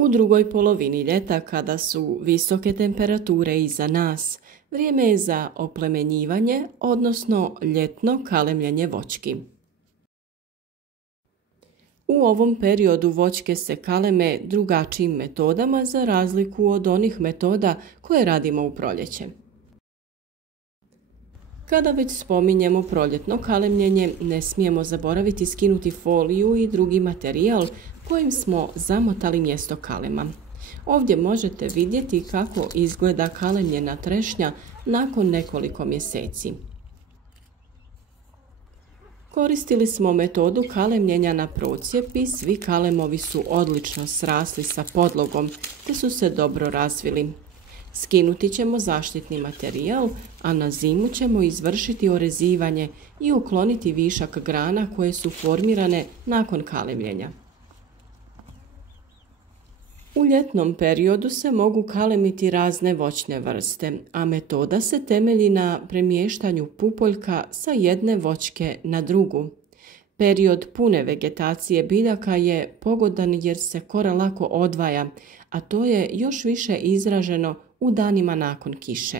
U drugoj polovini ljeta, kada su visoke temperature iza nas, vrijeme je za oplemenjivanje, odnosno ljetno kalemljenje voćki. U ovom periodu voćke se kaleme drugačijim metodama za razliku od onih metoda koje radimo u proljeće. Kada već spominjemo proljetno kalemljenje, ne smijemo zaboraviti skinuti foliju i drugi materijal kojim smo zamotali mjesto kalema. Ovdje možete vidjeti kako izgleda kalemljena trešnja nakon nekoliko mjeseci. Koristili smo metodu kalemljenja na procjep i svi kalemovi su odlično srasli sa podlogom te su se dobro razvili. Skinuti ćemo zaštitni materijal, a na zimu ćemo izvršiti orezivanje i ukloniti višak grana koje su formirane nakon kalemljenja. U ljetnom periodu se mogu kalemiti razne voćne vrste, a metoda se temelji na premještanju pupoljka sa jedne voćke na drugu. Period pune vegetacije biljaka je pogodan jer se kora lako odvaja, a to je još više izraženo u danima nakon kiše.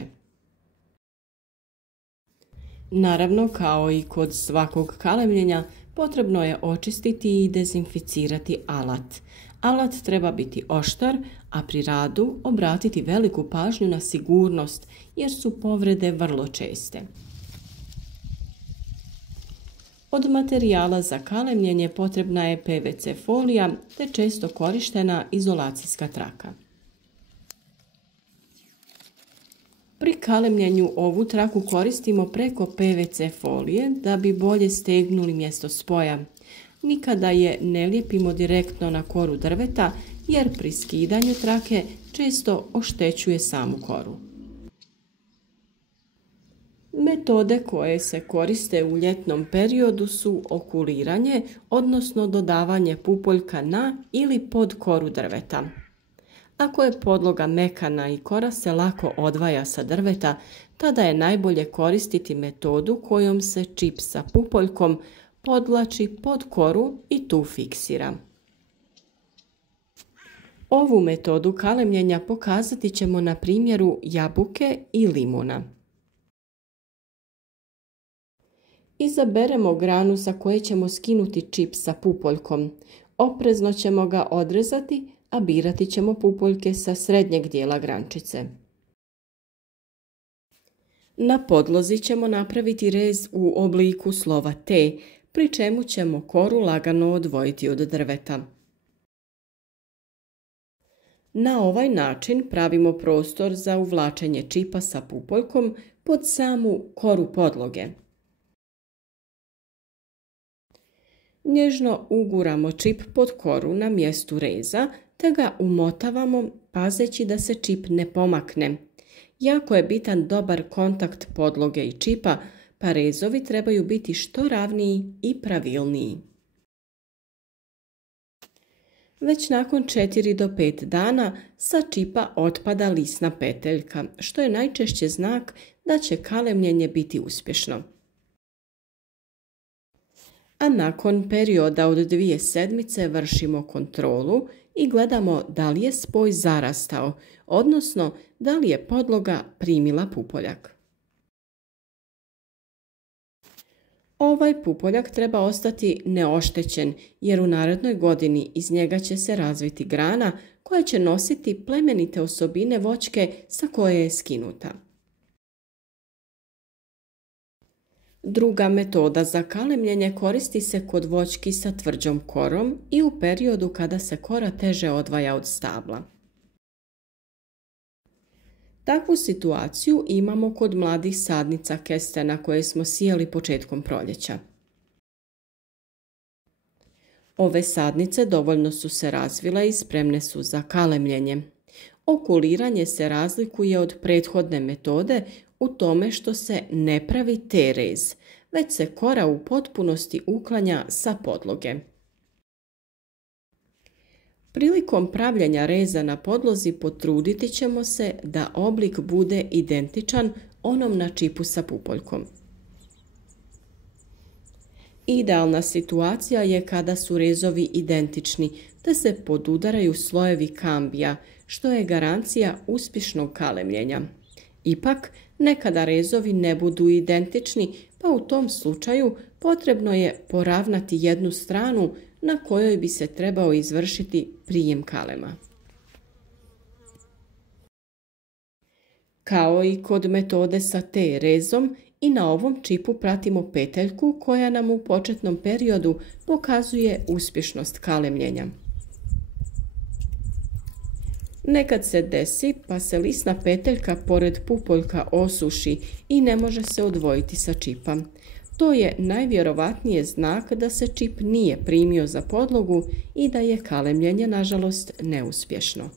Naravno, kao i kod svakog kalemljenja, potrebno je očistiti i dezinficirati alat. Alat treba biti oštar, a pri radu obratiti veliku pažnju na sigurnost jer su povrede vrlo česte. Od materijala za kalemljenje potrebna je PVC folija te često korištena izolacijska traka. Pri kalemljenju ovu traku koristimo preko PVC folije da bi bolje stegnuli mjesto spoja. Nikada je ne lijepimo direktno na koru drveta jer pri skidanju trake često oštećuje samu koru. Metode koje se koriste u ljetnom periodu su okuliranje, odnosno dodavanje pupoljka na ili pod koru drveta. Ako je podloga mekana i kora se lako odvaja sa drveta, tada je najbolje koristiti metodu kojom se čip sa pupoljkom podvlači pod koru i tu fiksira. Ovu metodu kalemljenja pokazati ćemo na primjeru jabuke i limuna. Izaberemo granu sa koje ćemo skinuti čip sa pupoljkom. Oprezno ćemo ga odrezati, a birati ćemo pupoljke sa srednjeg dijela grančice. Na podlozi ćemo napraviti rez u obliku slova T, pri čemu ćemo koru lagano odvojiti od drveta. Na ovaj način pravimo prostor za uvlačenje čipa sa pupoljkom pod samu koru podloge. Nježno uguramo čip pod koru na mjestu reza te ga umotavamo pazeći da se čip ne pomakne. Jako je bitan dobar kontakt podloge i čipa, pa rezovi trebaju biti što ravniji i pravilniji. Već nakon 4 do 5 dana sa čipa otpada lisna peteljka, što je najčešće znak da će kalemljenje biti uspješno. A nakon perioda od 2 sedmice vršimo kontrolu i gledamo da li je spoj zarastao, odnosno da li je podloga primila pupoljak. Ovaj pupoljak treba ostati neoštećen jer u narednoj godini iz njega će se razviti grana koja će nositi plemenite osobine voćke sa koje je skinuta. Druga metoda za kalemljenje koristi se kod voćki sa tvrđom korom i u periodu kada se kora teže odvaja od stabla. Takvu situaciju imamo kod mladih sadnica kestena koje smo sijali početkom proljeća. Ove sadnice dovoljno su se razvile i spremne su za kalemljenje. Okuliranje se razlikuje od prethodne metode u tome što se ne pravi T-rez, već se kora u potpunosti uklanja sa podloge. Prilikom pravljenja reza na podlozi potruditi ćemo se da oblik bude identičan onom na čipu sa pupoljkom. Idealna situacija je kada su rezovi identični, te se podudaraju slojevi kambija, što je garancija uspješnog kalemljenja. Ipak, nekada rezovi ne budu identični, pa u tom slučaju potrebno je poravnati jednu stranu na kojoj bi se trebao izvršiti prijem kalema. Kao i kod metode sa T rezom, i na ovom čipu pratimo peteljku koja nam u početnom periodu pokazuje uspješnost kalemljenja. Nekad se desi pa se lisna peteljka pored pupoljka osuši i ne može se odvojiti sa čipa. To je najvjerovatnije znak da se čip nije primio za podlogu i da je kalemljenje, nažalost, neuspješno.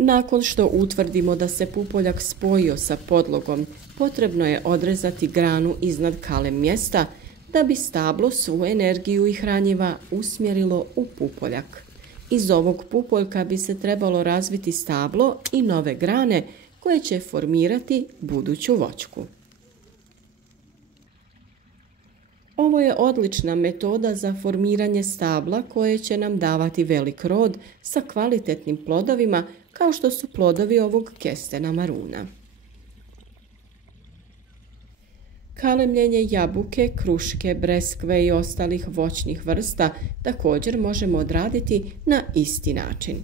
Nakon što utvrdimo da se pupoljak spojio sa podlogom, potrebno je odrezati granu iznad kalem mjesta da bi stablo svu energiju i hranjiva usmjerilo u pupoljak. Iz ovog pupoljka bi se trebalo razviti stablo i nove grane koje će formirati buduću voćku. Ovo je odlična metoda za formiranje stabla koje će nam davati velik rod sa kvalitetnim plodovima kao što su plodovi ovog kestena maruna. Kalemljenje jabuke, kruške, breskve i ostalih voćnih vrsta također možemo odraditi na isti način.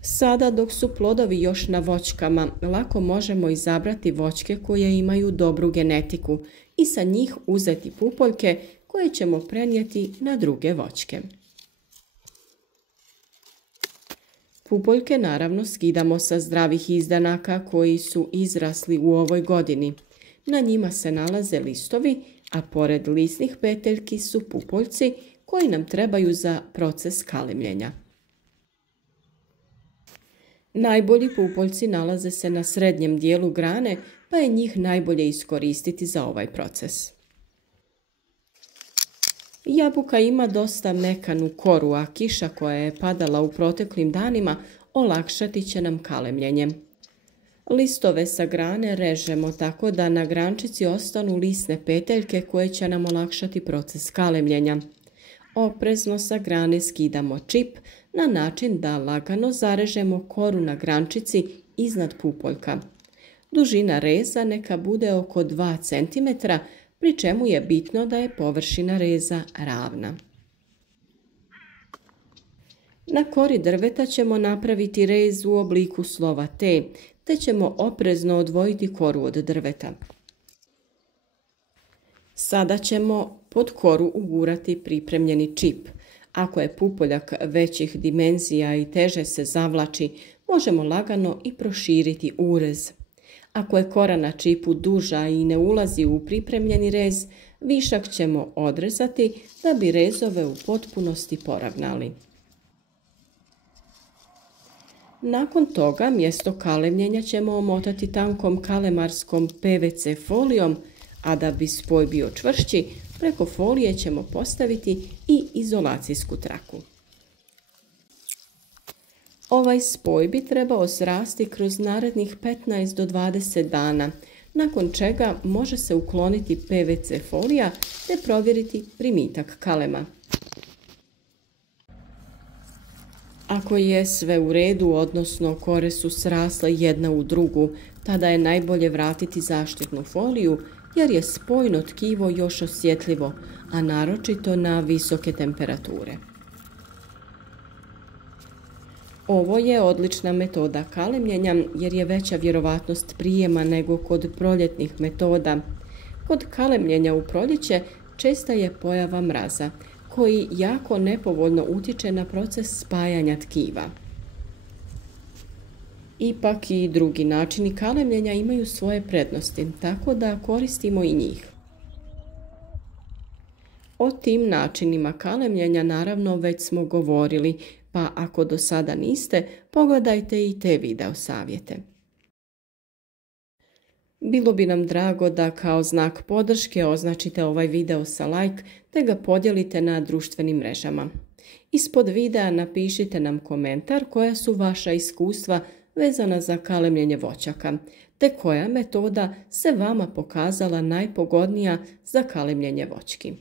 Sada dok su plodovi još na voćkama, lako možemo izabrati voćke koje imaju dobru genetiku i sa njih uzeti pupoljke koje ćemo prenijeti na druge voćke. Pupoljke naravno skidamo sa zdravih izdanaka koji su izrasli u ovoj godini. Na njima se nalaze listovi, a pored lisnih peteljki su pupoljci koji nam trebaju za proces kalemljenja. Najbolji pupoljci nalaze se na srednjem dijelu grane, pa je njih najbolje iskoristiti za ovaj proces. Jabuka ima dosta mekanu koru, a kiša koja je padala u proteklim danima olakšati će nam kalemljenje. Listove sa grane režemo tako da na grančici ostanu lisne peteljke koje će nam olakšati proces kalemljenja. Oprezno sa grane skidamo čip na način da lagano zarežemo koru na grančici iznad pupoljka. Dužina reza neka bude oko 2 cm, pri čemu je bitno da je površina reza ravna. Na kori drveta ćemo napraviti rez u obliku slova T, te ćemo oprezno odvojiti koru od drveta. Sada ćemo pod koru ugurati pripremljeni čip. Ako je pupoljak većih dimenzija i teže se zavlači, možemo lagano i proširiti urez. Ako je kora na čipu duža i ne ulazi u pripremljeni rez, višak ćemo odrezati da bi rezove u potpunosti poravnali. Nakon toga mjesto kalemljenja ćemo omotati tankom kalemarskom PVC folijom, a da bi spoj bio čvršći, preko folije ćemo postaviti i izolacijsku traku. Ovaj spoj bi trebao srasti kroz narednih 15 do 20 dana, nakon čega može se ukloniti PVC folija te provjeriti primitak kalema. Ako je sve u redu, odnosno kore su srasle jedna u drugu, tada je najbolje vratiti zaštitnu foliju jer je spojno tkivo još osjetljivo, a naročito na visoke temperature. Ovo je odlična metoda kalemljenja jer je veća vjerovatnost prijema nego kod proljetnih metoda. Kod kalemljenja u proljeće česta je pojava mraza, koji jako nepovoljno utječe na proces spajanja tkiva. Ipak i drugi načini kalemljenja imaju svoje prednosti, tako da koristimo i njih. O tim načinima kalemljenja naravno već smo govorili, pa ako do sada niste, pogledajte i te video savjete. Bilo bi nam drago da kao znak podrške označite ovaj video sa like te ga podijelite na društvenim mrežama. Ispod videa napišite nam komentar koja su vaša iskustva vezana za kalemljenje voćaka, te koja metoda se vama pokazala najpogodnija za kalemljenje voćki.